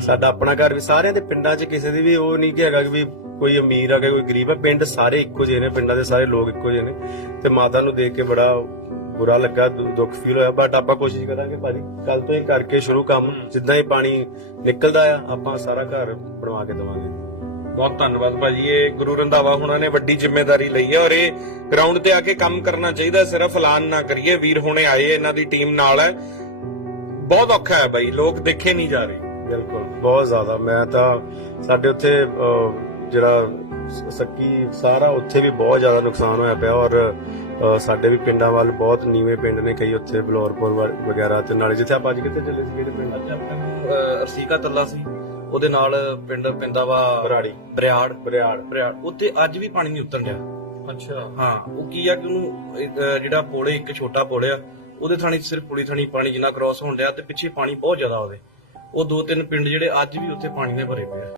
ਸਾਡਾ ਆਪਣਾ ਘਰ ਵੀ ਸਾਰਿਆਂ ਦੇ ਪਿੰਡਾਂ 'ਚ ਕਿਸੇ ਦੀ ਵੀ ਉਹ ਨਹੀਂ ਕਿ ਹੈਗਾ ਕਿ ਵੀ ਕੋਈ ਅਮੀਰ ਆ ਗਿਆ ਕੋਈ ਗਰੀਬ ਆ। ਪਿੰਡ ਸਾਰੇ ਇੱਕੋ ਜਿਹੇ ਨੇ ਪਿੰਡਾਂ ਦੇ ਸਾਰੇ ਲੋਕ ਇੱਕੋ ਜਿਹੇ ਨੇ। ਤੇ ਮਾਤਾ ਨੂੰ ਦੇਖ ਕੇ ਬੜਾ ਬੁਰਾ ਲੱਗਾ ਦੁ- ਦੁੱਖ ਫੀਲ ਹੋਇਆ। ਬਟ ਆਪਾਂ ਕੋਸ਼ਿਸ਼ ਕਰਾਂਗੇ ਭਾਜੀ ਕੱਲ ਤੋਂ ਹੀ ਕਰਕੇ ਸ਼ੁਰੂ ਕੰਮ। ਜਿੱਦਾਂ ਹੀ ਪਾਣੀ ਨਿਕਲਦਾ ਆ ਆਪਾਂ ਸਾਰਾ ਘਰ ਬਣਵਾ ਕੇ ਦਵਾਂਗੇ। ਬਹੁਤ ਧੰਨਵਾਦ ਭਾਜੀ। ਇਹ ਗੁਰੂ ਰੰਧਾਵਾ ਹੁਣਾਂ ਨੇ ਵੱਡੀ ਜ਼ਿੰਮੇਵਾਰੀ ਲਈ ਹੈ ਔਰ ਇਹ ਗਰਾਊਂਡ ਤੇ ਆ ਕੇ ਕੰਮ ਕਰਨਾ ਚਾਹੀਦਾ। ਸਿਰਫ ਐਲਾਨ ਨਾ ਕਰੀਏ। ਵੀਰ ਹੁਣੇ ਆਏ ਇਹਨਾਂ ਦੀ ਟੀਮ ਨਾਲ ਹੈ। ਬਹੁਤ ਔਖਾ ਹੈ ਬਾਈ ਲੋਕ ਦੇਖੇ ਨਹੀਂ ਜਾ ਰਹੇ। ਬਿਲਕੁਲ ਬਹੁਤ ਜ਼ਿਆਦਾ। ਮੈਂ ਤਾਂ ਸਾਡੇ ਉੱਥੇ ਜਿਹੜਾ ਸੱਕੀ ਸਾਰਾ ਉੱਥੇ ਵੀ ਬਹੁਤ ਜ਼ਿਆਦਾ ਨੁਕਸਾਨ ਹੋਇਆ ਪਿਆ ਔਰ ਸਾਡੇ ਵੀ ਪਿੰਡਾਂ ਵੱਲ ਬਹੁਤ ਨੀਵੇਂ ਪਿੰਡ ਨੇ ਕਈ ਉੱਥੇ ਬਲੌਰਪੁਰ ਵਗੈਰਾ ਤੇ ਨਾਲੇ ਜਿੱਥੇ ਆਪਾਂ ਅੱਜ ਕਿੱਥੇ ਚੱਲੇ ਸੀ ਕਿਹੜੇ ਪਿੰਡ? ਅੱਜ ਆਪਣੇ ਨੂੰ ਅਹ, ਰਸੀਕਾ ਤੱਲਾ ਸੀ। ਉਹਦੇ ਨਾਲ ਪਿੰਡ ਪੈਂਦਾ ਵਾ ਬਰਾੜੀ। ਬਰਿਆੜ। ਬਰਿਆੜ। ਬਰਿਆੜ। ਉੱਤੇ ਅੱਜ ਵੀ ਪਾਣੀ ਨਹੀਂ ਉਤਰਨ ਡਿਆ। ਅੱਛਾ। ਹਾਂ ਉਹ ਕੀ ਆ ਕਿ ਉਹਨੂੰ ਜਿਹੜਾ ਪੋਲੇ ਇੱਕ ਛੋਟਾ ਪੋਲੇ ਆ ਉਹਦੇ ਥਾਣੀ ਸਿਰਫ ਪੁਲੀ ਥਾਣੀ ਪਾਣੀ ਜਿੰਨਾ ਕ੍ਰਾਸ ਹੋਣ ਡਿਆ ਤੇ ਪਿੱਛੇ ਪਾਣੀ ਬਹੁਤ ਜ਼ਿਆਦਾ ਉਹਦੇ ਉਹ ਦੋ ਤਿੰਨ ਪਿੰਡ ਜਿਹੜੇ ਅੱਜ ਵੀ ਉੱਥੇ ਪਾਣੀ ਨੇ ਭਰੇ ਪਏ ਆ।